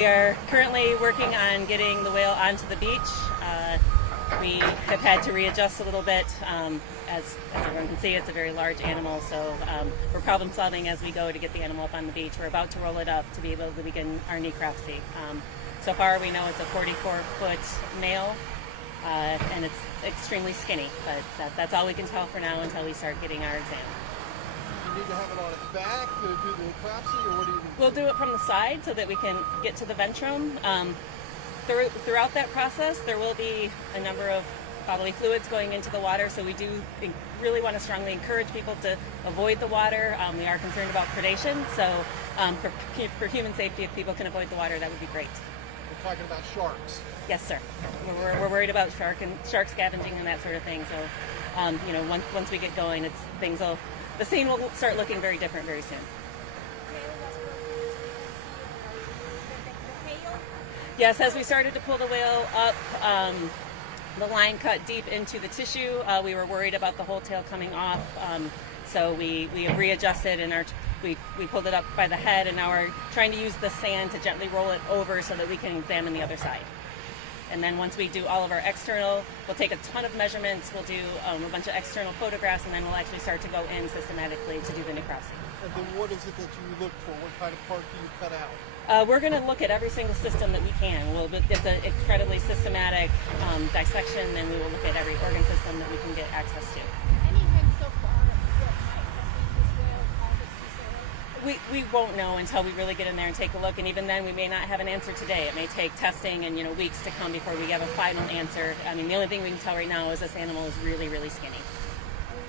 We are currently working on getting the whale onto the beach. We have had to readjust a little bit. As everyone can see, it's a very large animal, so we're problem solving as we go to get the animal up on the beach. We're about to roll it up to be able to begin our necropsy. So far we know it's a 44-foot male, and it's extremely skinny, but that's all we can tell for now until we start getting our exam. You need to have it on its back to do the necropsy, or what do you need? We'll do it from the side so that we can get to the ventrum. Throughout that process, there will be a number of bodily fluids going into the water, so we do really want to strongly encourage people to avoid the water. We are concerned about predation, so for human safety, if people can avoid the water, that would be great. We're talking about sharks. Yes, sir. We're worried about shark scavenging and that sort of thing. So, once we get going, the scene will start looking very different very soon. Yes, as we started to pull the whale up, the line cut deep into the tissue. We were worried about the whole tail coming off, so we have readjusted and we pulled it up by the head, and now we're trying to use the sand to gently roll it over so that we can examine the other side. And then once we do all of our external, we'll take a ton of measurements, we'll do a bunch of external photographs, and then we'll actually start to go in systematically to do the necropsy. And then what is it that you look for? What kind of part do you cut out? We're going to look at every single system that we can. It's an incredibly systematic dissection, and we will look at every organ system that we can get access to. Any hints so far of what might have made this whale cause its disorder? We won't know until we really get in there and take a look, and even then we may not have an answer today. It may take testing and weeks to come before we have a final answer. I mean, the only thing we can tell right now is this animal is really, really skinny.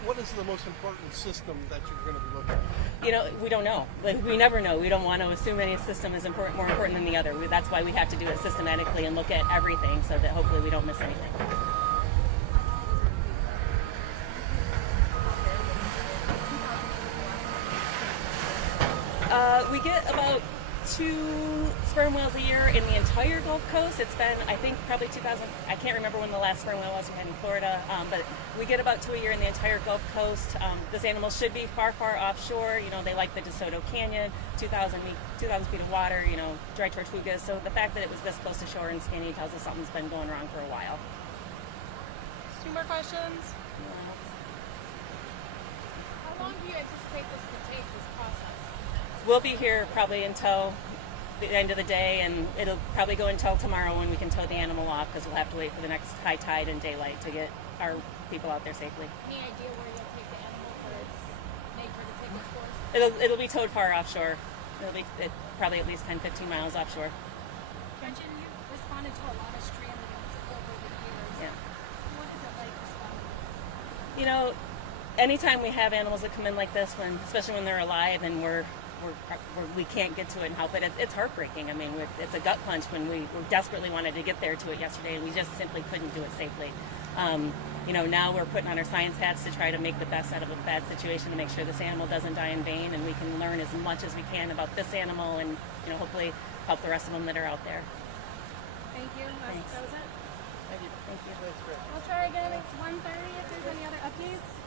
What is the most important system that you're going to be looking at? We don't know. We never know. We don't want to assume any system is more important than the other. That's why we have to do it systematically and look at everything so that hopefully we don't miss anything. We get about 2 sperm whales a year in the entire Gulf Coast. It's been, I think, probably 2000. I can't remember when the last sperm whale was we had in Florida, but we get about 2 a year in the entire Gulf Coast. This animal should be far, far offshore. They like the DeSoto Canyon, 2,000 feet of water, dry tortugas. So the fact that it was this close to shore and skinny tells us something's been going wrong for a while. 2 more questions. How long do you anticipate this to take, this process? We'll be here probably until the end of the day, and it'll probably go until tomorrow when we can tow the animal off, because we'll have to wait for the next high tide and daylight to get our people out there safely. Any idea where you'll take the animal for its nature to take its course? It'll be towed far offshore. It'll be probably at least 10-15 miles offshore. Gretchen, you've responded to a lot of strandings over the years. Yeah. What is it like responding to this? Anytime we have animals that come in like this, especially when they're alive and we can't get to it and help it, it's heartbreaking. I mean, it's a gut punch when we desperately wanted to get there to it yesterday, and we just simply couldn't do it safely. Now we're putting on our science hats to try to make the best out of a bad situation to make sure this animal doesn't die in vain, and we can learn as much as we can about this animal and, hopefully help the rest of them that are out there. Thank you. Thanks. That was it. Thank you. That's great. We'll try again at 1:30 if there's any other updates.